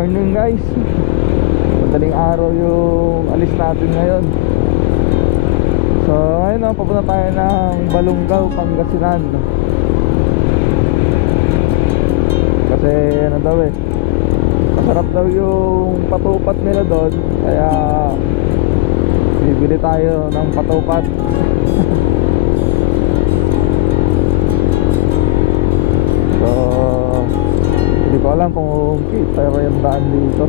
morning guys. Madaling araw yung alis natin ngayon. So ayun na, papunta tayo ng Balungaw, Pangasinan. Kasi ano daw masarap daw yung patupat nila doon. Kaya bibili tayo ng patupat. So hindi ko alam kung kita yung daan dito.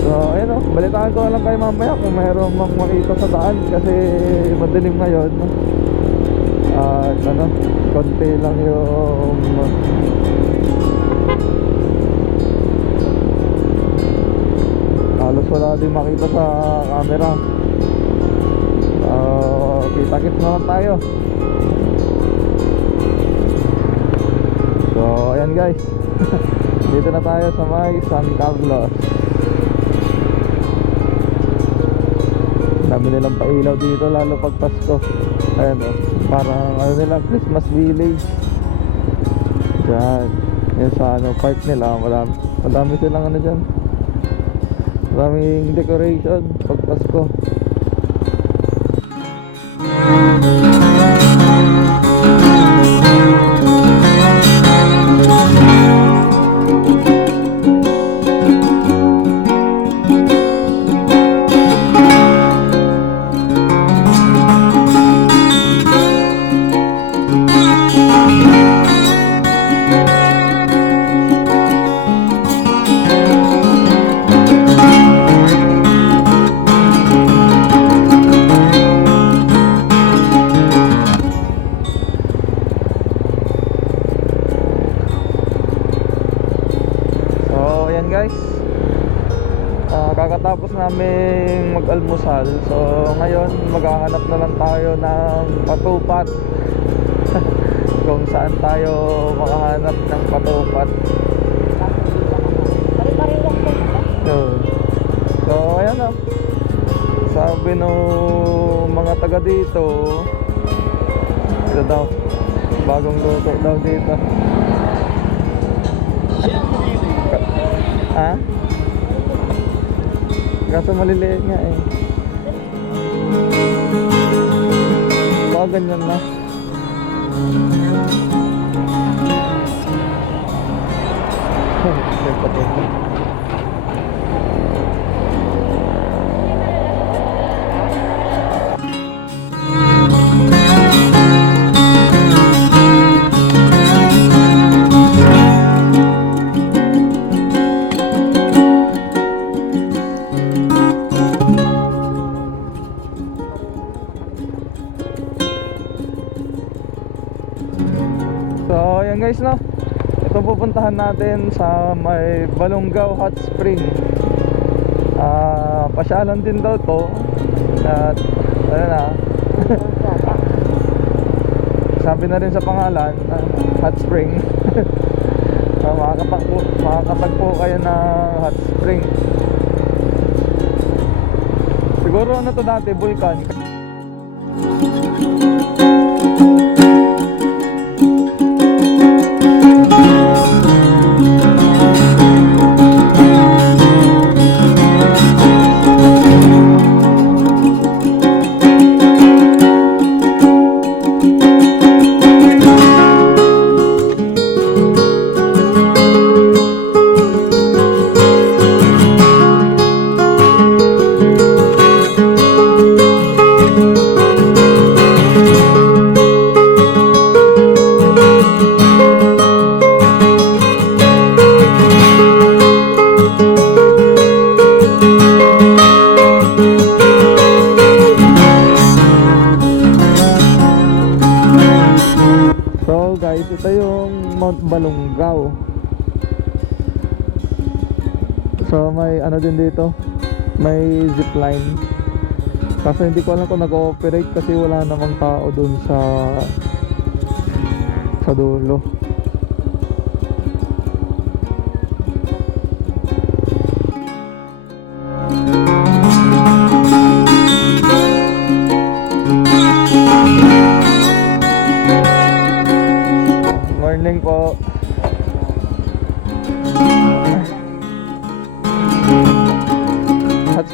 So ayun o, balitaan ko na lang kayo mamaya kung mayroong makita sa daan. Kasi madilim ngayon. At konti lang yung halos wala din makita sa camera. Kita-kits naman tayo. So ayan guys. Dito na tayo sa may San Carlos. Dami nilang pailaw dito lalo pag Pasko. Ayan o, parang nila, Christmas village. Diyan, yan sa park nila. Madami silang dyan, maraming decoration pag Pasko. Guys, kakatapos namin mag-almusal. So ngayon maghahanap na lang tayo ng patupat. Kung saan tayo makahanap ng patupat. So ayan na, sabi nung mga taga dito, ito daw, bagong luto daw dito. Ha? Kaso maliliit nga eh. Baka ganyan na. So ayan guys, no, ito pupuntahan natin sa may Balungaw Hot Spring. Pasyalan din daw to. At ayun na. Sabi na rin sa pangalan, Hot Spring. Makakatagpo kayo na hot spring. Siguro to dati, vulkan. Guys, ito yung Mount Balungaw. So may din dito, may zipline. Kaso hindi ko alam kung nag-ooperate kasi wala namang tao dun sa dulo.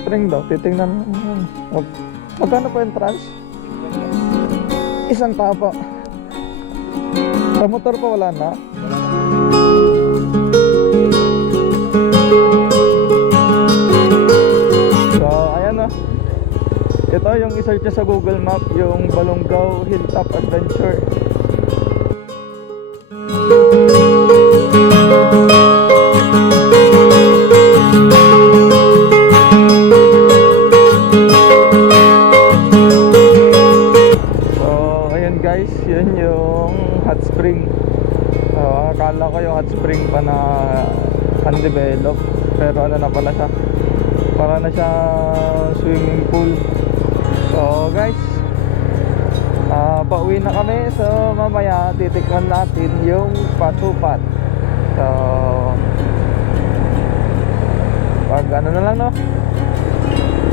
spring daw. Titingnan. Magkano po entrance? Isang tao po. Sa motor po wala na. So, ayan o. Ito yung isearch nyo sa Google Map, yung Balongaw Hilltop Adventure. So, ayan guys, yun yung hot spring. So, akala ko yung hot spring pa na undeveloped, pero ano na pala siya, para na siya swimming pool. So guys, pauwi na kami. So mamaya titikman natin yung patupat. So pag ano na lang, no,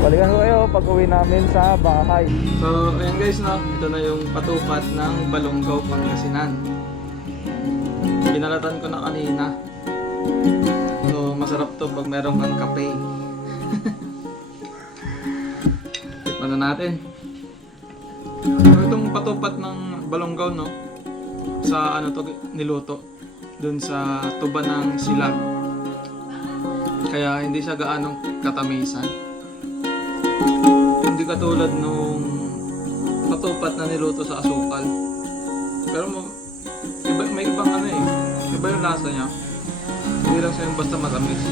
balikan ko kayo pag uwi namin sa bahay. So ayan guys, no, ito na yung patupat ng Balongaw, Pangasinan. Binalatan ko na kanina. So masarap to pag meron kang kape. Tikman na natin. So, itong patupat ng Balongaw, no, sa ano to niluto dun sa tuba ng Silag, kaya hindi siya gaanong katamisan. Hindi katulad nung patupat na niluto sa asukal, pero may ibang ano eh, iba yung lasa niya. Hindi lang siya yung basta matamis.